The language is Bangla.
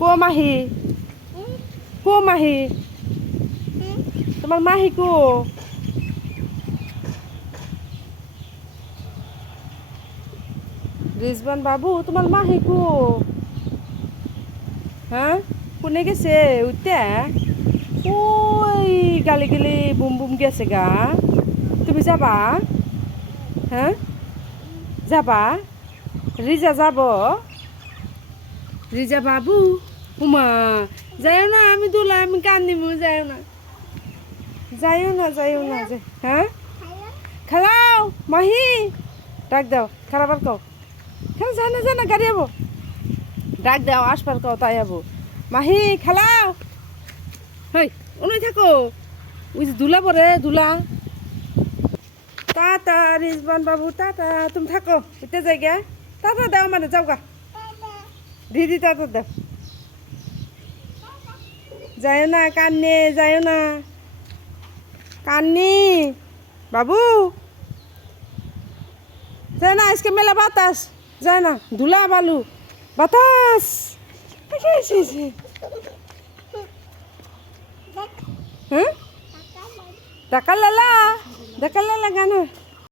কো মাহি, কো মাহি, তোমার মাহি কো? রিজবান বাবু তোমার মাহি কো? হ্যাঁ, কোনে গেছে উঠতে? ওই গালি গালি বুম বুম গেছে গা। তুমি যাবা? হ্যাঁ, যাবা? রিজা যাব? রিজা বাবু, উমা যাইও না, আমি দুলা, আমি কান্দিমু, যাইও না, যাইও না, যাইও না, হ্যাঁ খেলাও মাহি, ডাক দাও, খারাপ কও, খেলা যায় না গাড়ি যাবো, ডাক দাও আসবার কও, তাই যাবো। মাহি খেলাও, হই ওই থাকো, ওই যে দুলা পরে দুলা। টাটা রিজবান বাবু, টাটা, তুমি থাকো উঠতে যাই গা, টাটা দাও মানে যাও গা, দিদি টাটা দাও, যাইও না কান্নে, যাইও না কান্নি বাবু, যায় না আজকে মেলা বাতাস, যায় না ধুলা বালু বাতাস, হ্যাঁ ডাকা লালা, ডাকা লালা গানা।